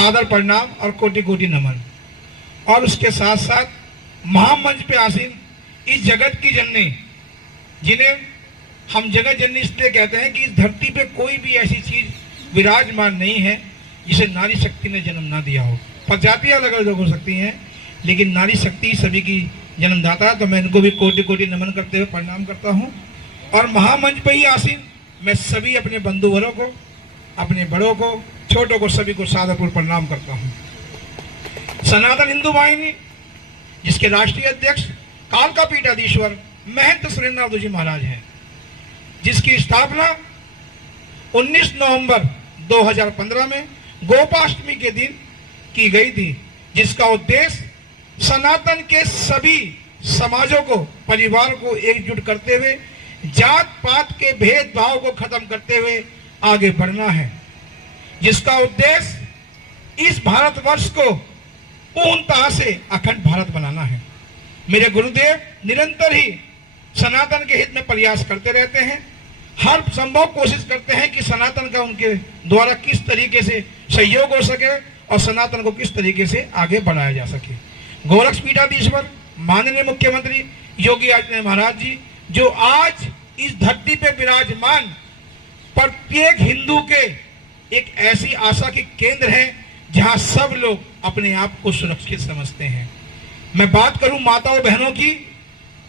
सादर प्रणाम और कोटि कोटि नमन। और उसके साथ साथ महामंच पे आसीन इस जगत की जननी, जिन्हें हम जगत जननी इसलिए कहते हैं कि इस धरती पे कोई भी ऐसी चीज विराजमान नहीं है जिसे नारी शक्ति ने जन्म ना दिया हो। प्रजातियां अलग अलग हो सकती हैं, लेकिन नारी शक्ति सभी की जन्मदाता। तो मैं इनको भी कोटि कोटि नमन करते हुए प्रणाम करता हूँ। और महामंच पे ही आसीन मैं सभी अपने बंधुवरों को, अपने बड़ों को, छोटों को, सभी को सादरपूर्वक प्रणाम करता हूँ। सनातन हिंदू वाहिनी, जिसके राष्ट्रीय अध्यक्ष कालका पीठाधीश्वर महंत सुरेंद्रनाथ जी महाराज हैं, जिसकी स्थापना 19 नवंबर 2015 में गोपाष्टमी के दिन की गई थी, जिसका उद्देश्य सनातन के सभी समाजों को, परिवार को एकजुट करते हुए जात पात के भेदभाव को खत्म करते हुए आगे बढ़ना है, जिसका उद्देश्य इस भारतवर्ष को पूर्णतः से अखंड भारत बनाना है। मेरे गुरुदेव निरंतर ही सनातन के हित में प्रयास करते रहते हैं, हर संभव कोशिश करते हैं कि सनातन का उनके द्वारा किस तरीके से सहयोग हो सके और सनातन को किस तरीके से आगे बढ़ाया जा सके। गोरक्ष पीठाधीश्वर माननीय मुख्यमंत्री योगी आदित्यनाथ महाराज जी, जो आज इस धरती पे विराजमान प्रत्येक हिंदू के एक ऐसी आशा के केंद्र हैं जहां सब लोग अपने आप को सुरक्षित समझते हैं। मैं बात करूं माताओं बहनों की,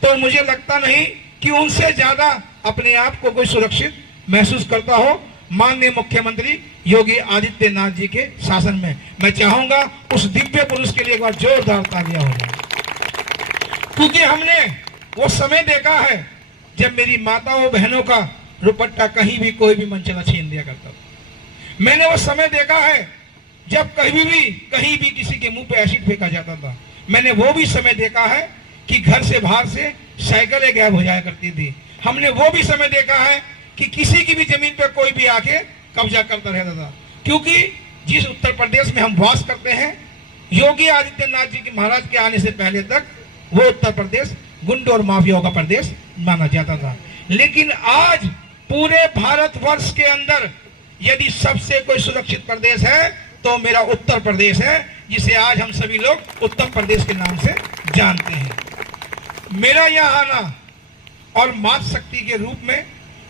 तो मुझे लगता नहीं कि उनसे ज्यादा अपने आप को कोई सुरक्षित महसूस करता हो माननीय मुख्यमंत्री योगी आदित्यनाथ जी के शासन में। मैं चाहूंगा उस दिव्य पुरुष के लिए एक बार जोरदार तालियां हो जाए, क्योंकि हमने वो समय देखा है जब मेरी माताओं बहनों का दुपट्टा कहीं भी कोई भी मनचला छीन लिया करता था। मैंने वो समय देखा है जब कहीं भी किसी के मुंह पे एसिड फेंका जाता था। मैंने वो भी समय देखा है कि घर से बाहर से साइकिलें गायब हो जाया करती थी। हमने वो भी समय देखा है कि किसी की भी जमीन पर कोई भी आके कब्जा करता रहता था, क्योंकि जिस उत्तर प्रदेश में हम वास करते हैं, योगी आदित्यनाथ जी के महाराज के आने से पहले तक वो उत्तर प्रदेश गुंडों और माफियाओं का प्रदेश माना जाता था। लेकिन आज पूरे भारतवर्ष के अंदर यदि सबसे कोई सुरक्षित प्रदेश है तो मेरा उत्तर प्रदेश है, जिसे आज हम सभी लोग उत्तर प्रदेश के नाम से जानते हैं। मेरा यहाँ आना और मातृशक्ति के रूप में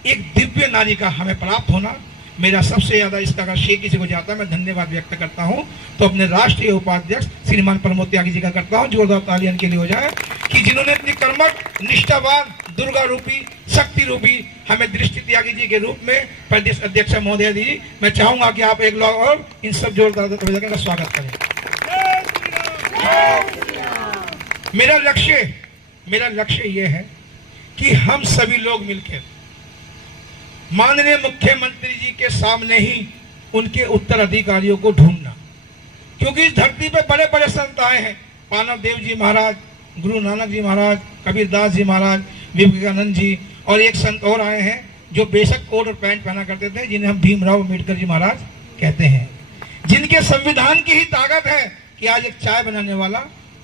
एक दिव्य नारी का हमें प्राप्त होना, मेरा सबसे ज्यादा इसका अगर श्रेय किसी को जाता है, मैं धन्यवाद व्यक्त करता हूं तो अपने राष्ट्रीय उपाध्यक्ष श्रीमान प्रमोद त्यागी जी का करता हूं। जोरदार तालियां के लिए हो जाए कि जिन्होंने अपनी कर्मठ, निष्ठावान, दुर्गा रूपी, शक्ति रूपी हमें दृष्टि त्यागी जी के रूप में प्रदेश अध्यक्ष महोदय जी, मैं चाहूंगा कि आप एक लोग और इन सब जोरदार का स्वागत करें। मेरा लक्ष्य यह है कि हम सभी लोग मिलकर माननीय मुख्यमंत्री जी के सामने ही उनके उत्तराधिकारियों को ढूंढना, क्योंकि इस धरती पे बड़े बड़े संत आए हैं, पानव देव जी महाराज, गुरु नानक जी महाराज, कबीरदास जी महाराज, विवेकानंद जी, और एक संत और आए हैं जो बेशक कोट और पैंट पहना करते थे, जिन्हें हम भीमराव अम्बेडकर जी महाराज कहते हैं, जिनके संविधान की ही ताकत है कि आज एक चाय बनाने वाला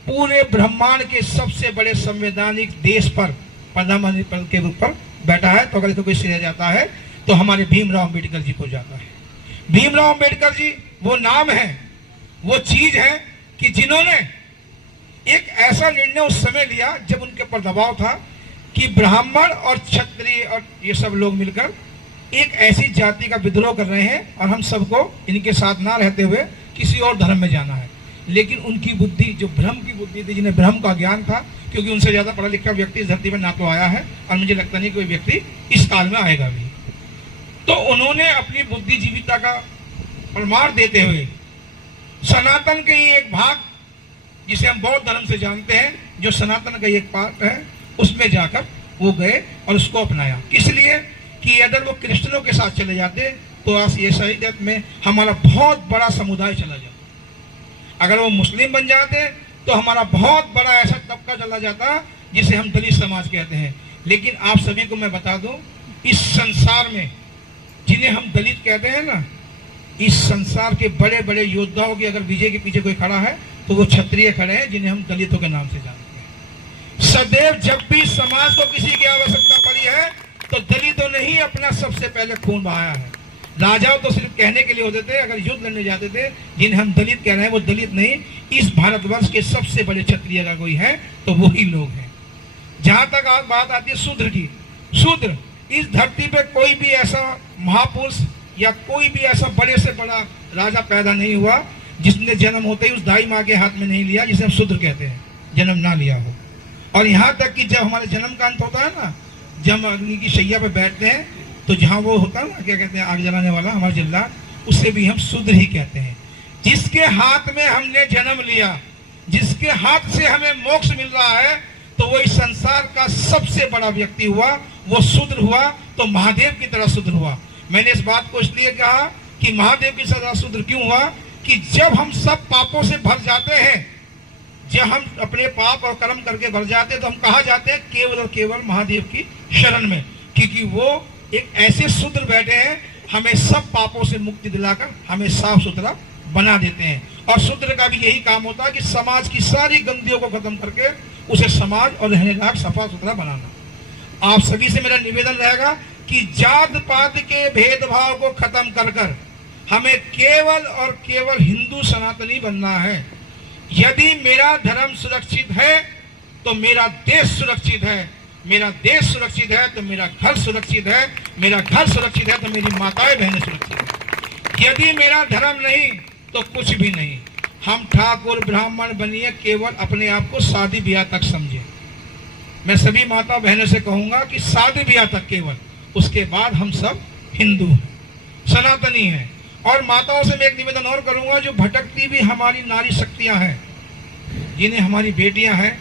पूरे ब्रह्मांड के सबसे बड़े संवैधानिक देश पर प्रधानमंत्री पद के रूप पर बैठा है। तो अगर इसको कोई श्रेय जाता है तो हमारे भीमराव अम्बेडकर जी को जाता है। भीमराव अम्बेडकर जी वो नाम है, वो चीज है कि जिन्होंने एक ऐसा निर्णय उस समय लिया जब उनके ऊपर दबाव था कि ब्राह्मण और क्षत्रिय और ये सब लोग मिलकर एक ऐसी जाति का विद्रोह कर रहे हैं और हम सबको इनके साथ ना रहते हुए किसी और धर्म में जाना है। लेकिन उनकी बुद्धि, जो ब्रह्म की बुद्धि थी, जिन्हें ब्रह्म का ज्ञान था, क्योंकि उनसे ज्यादा पढ़ा लिखा व्यक्ति इस धरती पर ना तो आया है और मुझे लगता नहीं कोई व्यक्ति इस काल में आएगा भी, तो उन्होंने अपनी बुद्धिजीविता का प्रमाण देते हुए सनातन के एक भाग, जिसे हम बौद्ध धर्म से जानते हैं, जो सनातन का एक पार्ट है, उसमें जाकर वो गए और उसको अपनाया। इसलिए कि अगर वो क्रिश्चियनों के साथ चले जाते तो आज ये शरीयत में हमारा बहुत बड़ा समुदाय चला जाता, अगर वो मुस्लिम बन जाते तो हमारा बहुत बड़ा ऐसा तबका चला जाता जिसे हम दलित समाज कहते हैं। लेकिन आप सभी को मैं बता दूं, इस संसार में जिन्हें हम दलित कहते हैं ना, इस संसार के बड़े बड़े योद्धाओं की अगर विजय के पीछे कोई खड़ा है तो वो क्षत्रिय खड़े हैं, जिन्हें हम दलितों के नाम से जानते हैं। सदैव जब भी समाज को किसी की आवश्यकता पड़ी है तो दलितों ने ही अपना सबसे पहले खून बहाया है। राजा तो सिर्फ कहने के लिए होते थे, अगर युद्ध लड़ने जाते थे। जिन्हें हम दलित कह रहे हैं वो दलित नहीं, इस भारतवर्ष के सबसे बड़े क्षत्रिय का कोई है तो वही लोग हैं। जहां तक बात आती है शूद्र की, शूद्र इस धरती पे कोई भी ऐसा महापुरुष या कोई भी ऐसा बड़े से बड़ा राजा पैदा नहीं हुआ जिसने जन्म होते ही उस दाई माँ के हाथ में नहीं लिया, जिसे हम शूद्र कहते हैं, जन्म ना लिया हो। और यहाँ तक कि जब हमारे जन्म का अंत होता है ना, जब अग्नि की शैया पे बैठते हैं तो जहाँ वो होता है ना, क्या कहते हैं, आग जलाने वाला हमारा जिल्ला, उससे भी हम शूद्र ही कहते हैं। जिसके हाथ में हमने जन्म लिया, जिसके हाथ से हमें मोक्ष मिल रहा है, तो वो इस संसार का सबसे बड़ा व्यक्ति हुआ, वो शूद्र हुआ, तो महादेव की तरह शूद्र हुआ। मैंने इस बात को इसलिए कहा कि महादेव की तरह शूद्र क्यों हुआ, कि जब हम सब पापों से भर जाते हैं, जब हम अपने पाप और कर्म करके भर जाते हैं, तो हम कहा जाते हैं केवल और केवल महादेव की शरण में, क्योंकि वो एक ऐसे शूद्र बैठे हैं, हमें सब पापों से मुक्ति दिलाकर हमें साफ सुथरा बना देते हैं। और शूद्र का भी यही काम होता है कि समाज की सारी गंदगियों को खत्म करके उसे समाज और रहने लायक सफा सुथरा बनाना। आप सभी से मेरा निवेदन रहेगा कि जात पात के भेदभाव को खत्म कर कर हमें केवल और केवल हिंदू सनातनी बनना है। यदि मेरा धर्म सुरक्षित है तो मेरा देश सुरक्षित है, मेरा देश सुरक्षित है तो मेरा घर सुरक्षित है, मेरा घर सुरक्षित है तो मेरी माताएं बहनें सुरक्षित है। यदि मेरा धर्म नहीं तो कुछ भी नहीं। हम ठाकुर ब्राह्मण बनिए, केवल अपने आप को शादी ब्याह तक समझे। मैं सभी माता बहनों से कहूंगा कि शादी ब्याह तक केवल, उसके बाद हम सब हिंदू हैं, सनातनी हैं। और माताओं से मैं एक निवेदन और करूंगा, जो भटकती भी हमारी नारी शक्तियां हैं, जिन्हें हमारी बेटियां हैं,